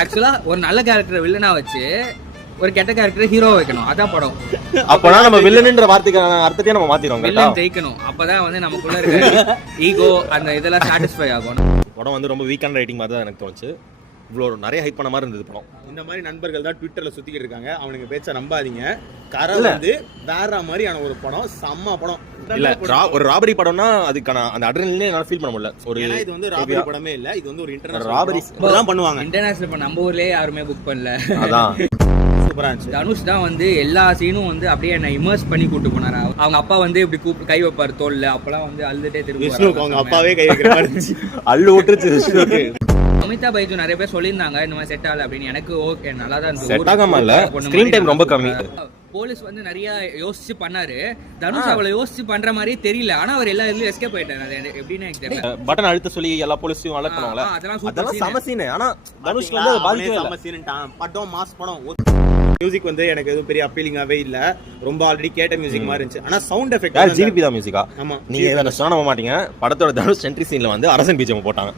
ஆக்சுவலா ஒரு நல்ல கேரக்டர் வில்லனா வச்சு ஒரு கெட்ட கேரக்டர் ஹீரோ வைக்கணும், அதான் படம். அப்பனா நம்ம வில்லன்ன்ற வார்த்தைக்கான அர்த்தத்தையே நம்ம மாத்திரோம். வில்லன் ஜெயிக்கணும், அப்பதான் வந்து நமக்குள்ள இருக்க ஈகோ அந்த இதெல்லாம் சாட்டிஸ்ஃபை ஆகும். படம் வந்து ரொம்ப வீக்கான ரைட்டிங் மாதிரி தான் எனக்கு தோணுச்சு. இவ்வளோ நிறைய ஹைப் பண்ண மாதிரி இருந்தது படம். இந்த மாதிரி நண்பர்கள் தான் ட்விட்டர்ல சுத்திக்கிட்டு இருக்காங்க, அவனுங்க பேச்ச நம்பாதீங்க. கரை வந்து வேற மாதிரியான ஒரு படம், செம்ம படம். இல்ல ஒரு ராபரி படம்னா அதுக்கான அந்த அட்ரினலினே என்னால ஃபீல் பண்ண முடியல. ஒரு இது வந்து ராபரி படமே இல்ல, இது வந்து ஒரு இன்டர்நேஷனல் ராபரி தான் பண்ணுவாங்க. இன்டர்நேஷனல் இப்ப நம்ம ஊர்லயே யாருமே புக் பண்ணல. அதான் சூப்பரா இருந்துச்சு. தனுஷ் தான் வந்து எல்லா சீனும் வந்து அப்படியே என்ன இமர்ஸ் பண்ணி கூட்டு போனாரு. அவங்க அப்பா வந்து இப்படி கூப்பிட்டு கை வைப்பாரு தோல்ல, அப்பெல்லாம் வந்து அழுதுட்டே விஷ்ணுக்கு அவங்க அப்பாவே கை வைக்கிற மாதிரி இருந்துச்சு. அள்ளு விட்டுருச்சு விஷ்ணுக்கு. அமிதாப் பைஜு நிறைய பேர் சொல்லியிருந்தாங்க இந்த மாதிரி செட் ஆகல அப்படின்னு. எனக்கு ஓகே, நல்லா தான் இருந்துச்சு. செட் ஆகாம இல்ல, ஸ்கிரீன் டைம் ரொம்ப கம்மி. போலீஸ் வந்து நிறைய யோசிச்சு பண்ணாரு, தனுஷ் அவ்வளவு யோசிச்சு பண்ற மாதிரியே தெரியல. ஆனா அவர் எல்லா இதுலயும் எஸ்கேப் ஆயிட்டாரு. அது எப்படின்னு எனக்கு தெரியல. பட்டன் அழுத்த சொல்லி எல்லா போலீஸையும் அலர்ட் பண்ணுவாங்கல, அதெல்லாம் சம சீன். ஆனா தனுஷ்க்கு வந்து அது பாதிக்கவே இல்ல. சம சீன்ட்டான். படம் மாஸ் படம். மியூசிக் வந்து எனக்கு எதுவும் பெரிய அப்பீலிங்காவே இல்ல, ரொம்ப ஆல்ரெடி கேட்ட மியூசிக் மாதிரி இருந்துச்சு. ஆனா சவுண்ட் எஃபெக்ட் யார் ஜிபி தான் மியூசிக்கா? ஆமா, நீங்க இத சொன்னா நம்ப மாட்டீங்க. படத்தோட தனுஷ் என்ட்ரி சீன்ல வந்து அரசன் பிஜிஎம் போட்டாங்க.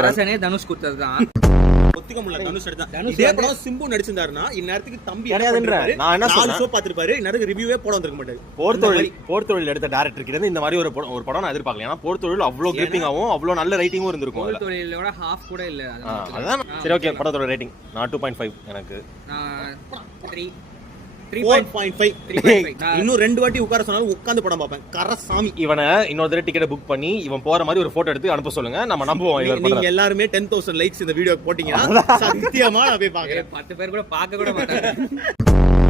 அரசனே தனுஷ் கொடுத்ததுதான். ஒத்துக்க முடியல. தனுஷ் எடுத்தான். இதே படம் சிம்பு நடிச்சிருந்தாருன்னா இந்நேரத்துக்கு தம்பி கிடையாதுன்ற நான் என்ன சொல்றேன், ஷோ பாத்துப்பாரு, இந்நேரத்துக்கு ரிவ்யூவே போட வந்திருக்க மாட்டாரு. போர் தொழில் எடுத்த டைரக்டர் கிட்ட இந்த மாதிரி ஒரு படம் நான் எதிர்பார்க்கல. ஏன்னா போர் தொழில் அவ்வளவு கிரிப்பிங்காவும் அவ்வளவு நல்ல ரைட்டிங்கும் இருந்திருக்கும். போர் தொழிலோட ஹாஃப் கூட இல்ல. அதான் சரி, ஓகே. படத்தோட ரேட்டிங் நான் 2.5. எனக்கு 3.5. இன்னும் 2 வாட்டி உட்கார சொன்னாலும் உட்கார்ந்து படம் பார்ப்பேன். கரசாமி இவனை இன்னொரு தடவை டிக்கெட் புக் பண்ணி இவன் போற மாதிரி ஒரு போட்டோ எடுத்து அனுப்ப சொல்லுங்க, நம்ம நம்புவோம். நீங்க எல்லாருமே 10,000 லைக்ஸ் இந்த வீடியோக்கு போட்டீங்கன்னா சத்தியமா நான் போய் பார்க்கறேன். 10 பேர் கூட பார்க்க கூட மாட்டாங்க.